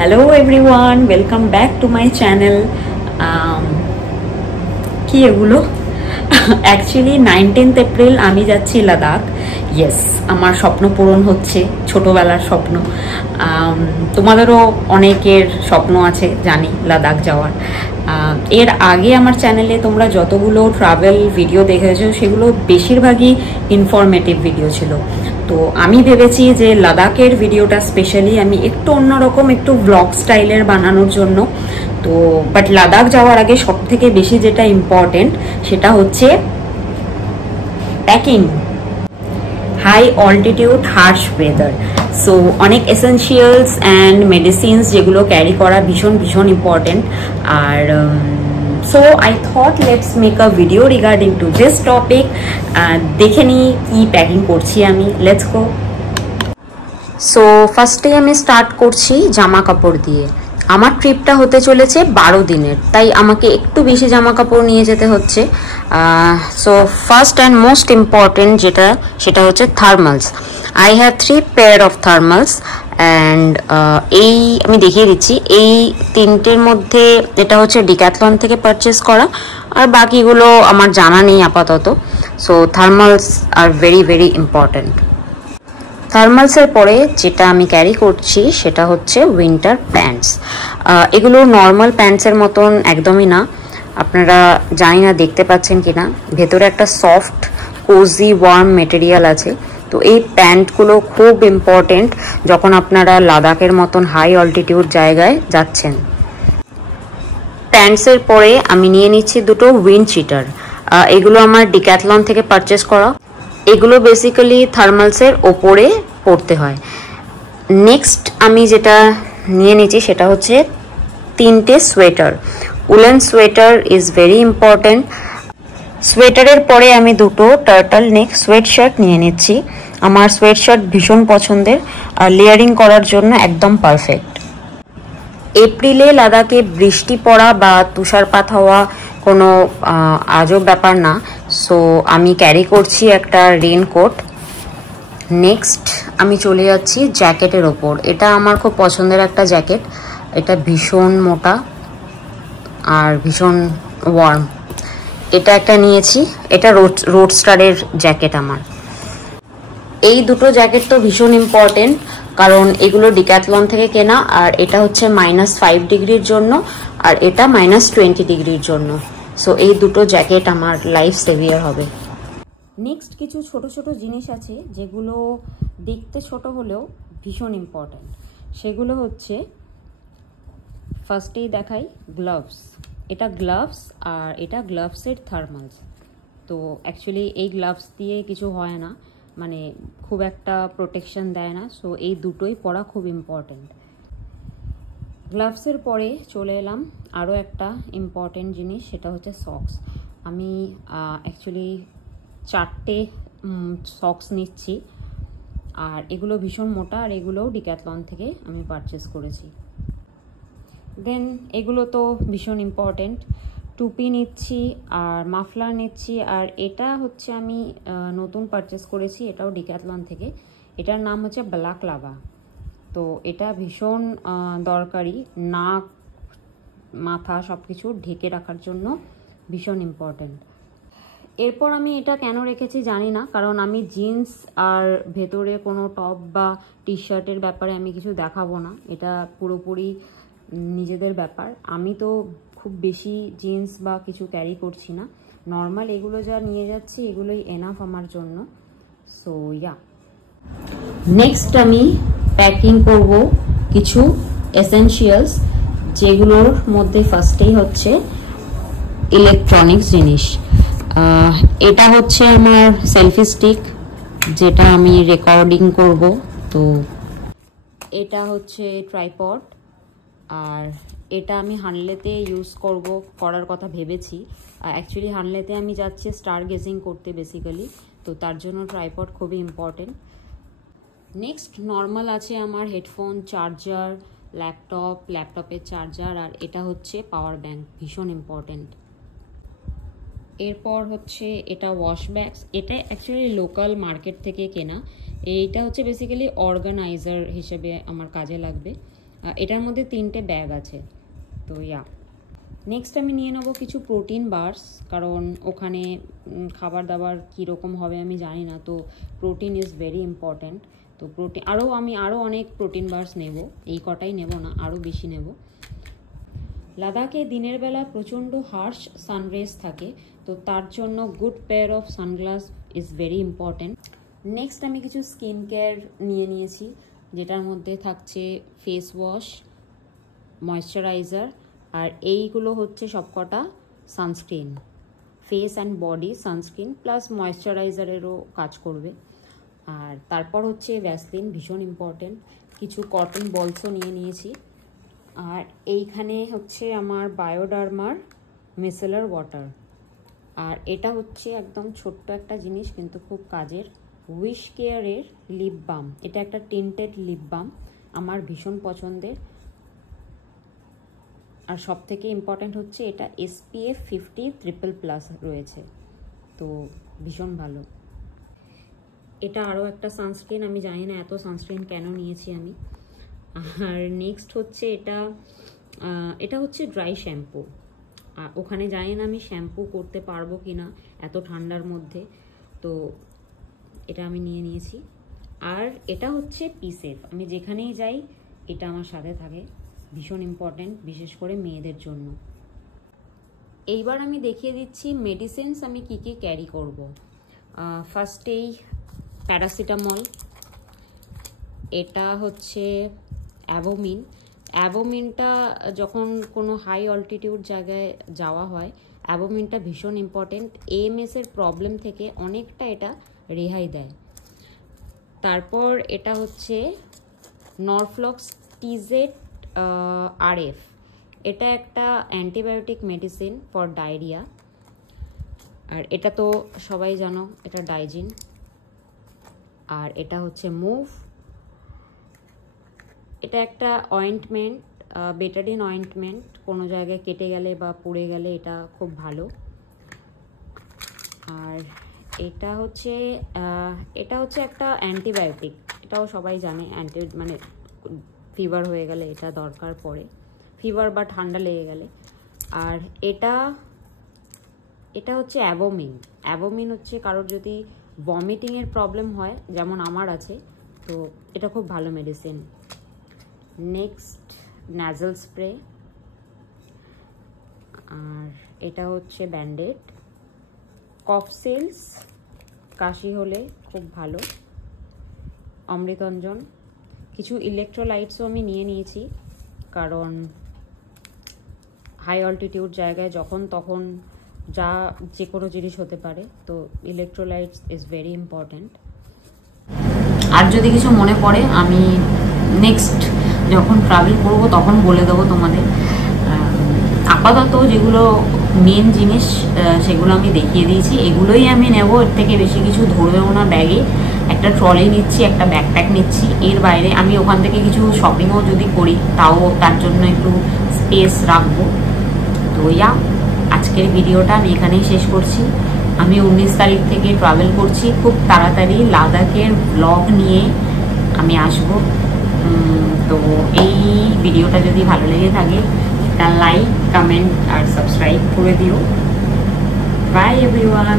Hello everyone, welcome back to my channel. কি এগুলো actually 19th April আমি যাচ্ছি লাদাখ। ইয়েস, আমার স্বপ্ন পূরণ হচ্ছে, ছোটবেলার স্বপ্ন। তোমাদেরও অনেকের স্বপ্ন আছে জানি লাদাখ যাওয়ার। এর আগে আমার চ্যানেলে তোমরা যতগুলো ট্রাভেল ভিডিও দেখেছো সেগুলো বেশিরভাগই ইনফরমেটিভ ভিডিও ছিল। তো আমি ভেবেছি যে লাদাখের ভিডিওটা স্পেশালি আমি একটু অন্যরকম, একটু ব্লগ স্টাইলের বানানোর জন্য। তো বাট লাদাখ যাওয়ার আগে সব থেকে বেশি যেটা ইম্পর্টেন্ট সেটা হচ্ছে packing. High altitude, harsh weather, so অনেক এসেন্সিয়ালস অ্যান্ড মেডিসিনস যেগুলো ক্যারি করা ভীষণ ভীষণ ইম্পর্টেন্ট। আর so I thought let's make a video regarding to this topic. দেখে নিই কি প্যাকিং করছি আমি। Let's go. সো ফার্স্টে আমি স্টার্ট করছি জামা কাপড় দিয়ে। আমার ট্রিপটা হতে চলেছে 12 দিনের, তাই আমাকে একটু বেশি জামা কাপড় নিয়ে যেতে হচ্ছে। So first and most important সেটা হচ্ছে thermals. I have 3 pair of thermals and এই আমি দেখিয়ে দিচ্ছি। এই তিনটের মধ্যে এটা হচ্ছে ডিক্যাথলন থেকে পারচেস করা, আর বাকিগুলো আমার জানা নেই আপাতত। সো থার্মালস আর ভেরি ভেরি ইম্পর্টেন্ট। থার্মালসের পরে যেটা আমি ক্যারি করছি সেটা হচ্ছে উইন্টার প্যান্টস। এগুলো নর্মাল প্যান্টসের মতন একদমই না। আপনারা জানি না দেখতে পাচ্ছেন কি না, ভেতরে একটা সফট কোজি ওয়ার্ম মেটেরিয়াল আছে। তো এই প্যান্টগুলো খুব ইম্পর্টেন্ট যখন আপনারা লাদাখের মতন হাই অল্টিটিউড জায়গায় যাচ্ছেন। প্যান্টসের পরে আমি নিয়ে নিচ্ছি দুটো উইন্ড চিটার। এগুলো আমার ডিক্যাথলন থেকে পারচেস করা। এগুলো বেসিক্যালি থার্মালসের ওপরে পড়তে হয়। নেক্সট আমি যেটা নিয়ে নিচ্ছি সেটা হচ্ছে 3টে sweater. Woollen sweater is very important. সোয়েটারের পরে আমি দুটো টার্টল নেক সোয়েট শার্ট নিয়ে নিচ্ছি। আমার সোয়েট শার্ট ভীষণ পছন্দের, আর লেয়ারিং করার জন্য একদম পারফেক্ট। এপ্রিলে লাদাখে বৃষ্টি পড়া বা তুষারপাত হওয়া কোনো আজব ব্যাপার না। সো আমি ক্যারি করছি একটা রেইনকোট। নেক্সট আমি চলে যাচ্ছি জ্যাকেটের ওপর। এটা আমার খুব পছন্দের একটা জ্যাকেট। এটা ভীষণ মোটা আর ভীষণ ওয়ার্ম। এটা একটা নিয়েছি, এটা রোডস্টারের জ্যাকেট আমার। এই দুটো জ্যাকেট তো ভীষণ ইম্পর্টেন্ট, কারণ এগুলো ডিক্যাথলন থেকে কেনা। আর এটা হচ্ছে -5 ডিগ্রির জন্য, আর এটা -20 ডিগ্রির জন্য। সো এই দুটো জ্যাকেট আমার লাইফ সেভিয়ার হবে। নেক্সট কিছু ছোট ছোট জিনিস আছে যেগুলো দেখতে ছোট হলেও ভীষণ ইম্পর্ট্যান্ট। সেগুলো হচ্ছে, ফার্স্টেই দেখাই গ্লাভস। এটা গ্লাভস, আর এটা গ্লাভসের থার্মালস। তো অ্যাকচুয়ালি এই গ্লাভস দিয়ে কিছু হয় না, মানে খুব একটা প্রোটেকশন দেয় না। সো এই দুটোই পরা খুব ইম্পর্ট্যান্ট। গ্লাভসের পরে চলে এলাম আরও একটা ইম্পর্টেন্ট জিনিস, সেটা হচ্ছে সক্স। আমি অ্যাকচুয়ালি 4টে সক্স নিচ্ছি, আর এগুলো ভীষণ মোটা, আর এগুলোও ডিক্যাথলন থেকে আমি পারচেস করেছি। দেন এগুলো তো ভীষণ ইম্পর্টেন্ট। টুপি নিচ্ছি আর মাফলার নিচ্ছি, আর এটা হচ্ছে আমি নতুন পারচেস করেছি, এটাও ডিক্যাথলন থেকে। এটার নাম হচ্ছে বালাক্লাভা। তো এটা ভীষণ দরকারি, নাক মাথা সব কিছু ঢেকে রাখার জন্য ভীষণ ইম্পর্টেন্ট। এরপর আমি এটা কেন রেখেছি জানি না, কারণ আমি জিন্স আর ভেতরে কোনো টপ বা টি শার্টের ব্যাপারে আমি কিছু দেখাবো না। এটা পুরোপুরি নিজেদের ব্যাপার। আমি তো খুব বেশি জিন্স বা কিছু ক্যারি করছি না, নর্মাল এগুলো যা নিয়ে যাচ্ছি এগুলোই এনাফ আমার জন্য। সো ইয়া, নেক্সট আমি প্যাকিং করব কিছু এসেনশিয়ালস, যেগুলোর মধ্যে ফার্স্টেই হচ্ছে ইলেকট্রনিক্স জিনিস। এটা হচ্ছে আমার সেলফি স্টিক, যেটা আমি রেকর্ডিং করব। তো এটা হচ্ছে ট্রাইপড, আর এটা আমি হানলেতে করার কথা ভেবেছি। অ্যাকচুয়ালি হানলেতে আমি যাচ্ছি স্টার গেজিং করতে বেসিক্যালি, তো তার জন্য ট্রাইপড খুবই ইম্পর্টেন্ট। নেক্সট নর্মাল আছে আমার হেডফোন, চার্জার, ল্যাপটপের চার্জার, আর এটা হচ্ছে পাওয়ার ব্যাঙ্ক, ভীষণ ইম্পর্টেন্ট। এরপর হচ্ছে এটা ওয়াশ ব্যাগস। এটা অ্যাকচুয়ালি লোকাল মার্কেট থেকে কেনা। এইটা হচ্ছে বেসিক্যালি অর্গানাইজার হিসেবে আমার কাজে লাগবে। এটার মধ্যে 3টে ব্যাগ আছে। তো নেক্সট আমি নিয়ে নেবো কিছু প্রোটিন বার্স, কারণ ওখানে খাবার দাবার কীরকম হবে আমি জানি না, তো প্রোটিন ইজ ভেরি ইম্পর্ট্যান্ট। তো আমি আরও অনেক প্রোটিন বার্স নেব, এই কটাই নেব না, আরও বেশি নেব। লাদাখে দিনের বেলা প্রচণ্ড হার্শ সানরেজ থাকে, তো তার জন্য good pair of sunglass is very important. Next আমি কিছু স্কিন কেয়ার নিয়ে নিয়েছি, যেটার মধ্যে থাকছে ফেস ওয়াশ, ময়শ্চারাইজার, আর এইগুলো হচ্ছে সবকটা sunscreen, face and body sunscreen plus ময়শ্চারাইজারেরও কাজ করবে। আর তারপর হচ্ছে ভ্যাসলিন, ভীষণ ইম্পর্টেন্ট। কিছু কটন বলসও নিয়ে নিয়েছি। আর এইখানে হচ্ছে আমার বায়োডার্মার মিসেলার ওয়াটার। আর এটা হচ্ছে একদম ছোট্ট একটা জিনিস কিন্তু খুব কাজের, উইশ কেয়ারের লিপ বাম। এটা একটা টিন্টেড লিপ বাম, আমার ভীষণ পছন্দের। আর সব থেকে ইম্পর্ট্যান্ট হচ্ছে এটা SPF 50 ট্রিপল+ রয়েছে, তো ভীষণ ভালো। এটা আরও একটা সানস্ক্রিন, আমি জানি না এত সানস্ক্রিন কেন নিয়েছি আমি। আর নেক্সট হচ্ছে এটা হচ্ছে ড্রাই শ্যাম্পু। আর ওখানে জানি না আমি শ্যাম্পু করতে পারবো কি না এত ঠান্ডার মধ্যে, তো এটা আমি নিয়ে নিয়েছি। আর এটা হচ্ছে পিসেফ, আমি যেখানেই যাই এটা আমার সাথে থাকে, ভীষণ ইম্পর্ট্যান্ট, বিশেষ করে মেয়েদের জন্য। এইবার আমি দেখিয়ে দিচ্ছি মেডিসিনস আমি কি কি ক্যারি করব। ফার্স্টেই প্যারাসিটামল, এটা হচ্ছে অ্যাভোমিন। অ্যাভোমিনটা যখন কোনো হাই অল্টিটিউড জায়গায় যাওয়া হয়, অ্যাভোমিনটা ভীষণ ইম্পর্টেন্ট। AMS-এর প্রবলেম থেকে অনেকটা এটা রেহাই দেয়। তারপর এটা হচ্ছে নরফ্লক্স TZ RF, এটা একটা অ্যান্টিবায়োটিক মেডিসিন ফর ডায়রিয়া। আর এটা তো সবাই জানো, এটা ডাইজিন। আর এটা হচ্ছে মুভ, এটা একটা অয়েন্টমেন্ট, বেটাডিন অয়েন্টমেন্ট, কোনো জায়গায় কেটে গেলে বা পুড়ে গেলে এটা খুব ভালো। আর এটা হচ্ছে একটা অ্যান্টিবায়োটিক, এটাও সবাই জানে, মানে ফিভার হয়ে গেলে এটা দরকার পড়ে, ফিভার বা ঠান্ডা লেগে গেলে। আর এটা হচ্ছে অ্যাভোমিন। অ্যাভোমিন হচ্ছে কারোর যদি ভমিটিংয়ের প্রবলেম হয়, যেমন আমার আছে, তো এটা খুব ভালো মেডিসিন। নেক্সট ন্যাজাল স্প্রে, আর এটা হচ্ছে ব্যান্ডেড। কফ সিলস, কাশি হলে খুব ভালো। অমৃতঞ্জন, কিছু ইলেকট্রোলাইটসও আমি নিয়ে নিয়েছি, কারণ হাই অল্টিটিউড জায়গায় যখন তখন যে কোনো জিনিস হতে পারে, তো ইলেকট্রোলাইটস ইজ ভেরি ইম্পর্ট্যান্ট। আর যদি কিছু মনে পড়ে আমি নেক্সট যখন ট্রাভেল করবো তখন বলে দেবো তোমাদের। আপাতত যেগুলো মেন জিনিস সেগুলো আমি দেখিয়ে দিয়েছি, এগুলোই আমি নেব, এর থেকে বেশি কিছু ধরবেও না ব্যাগে। একটা ট্রলি নিচ্ছি, একটা ব্যাকপ্যাক নিচ্ছি, এর বাইরে আমি ওখান থেকে কিছু শপিংও যদি করি তাও তার জন্য একটু স্পেস রাখবো। তো আজকের ভিডিওটা আমি এখানেই শেষ করছি। আমি 19 তারিখ থেকে ট্রাভেল করছি, খুব তাড়াতাড়ি লাদাখের ব্লগ নিয়ে আমি আসব। তো এই ভিডিওটা যদি ভালো লেগে থাকে একটা লাইক, কমেন্ট আর সাবস্ক্রাইব করে দিও। By everyone.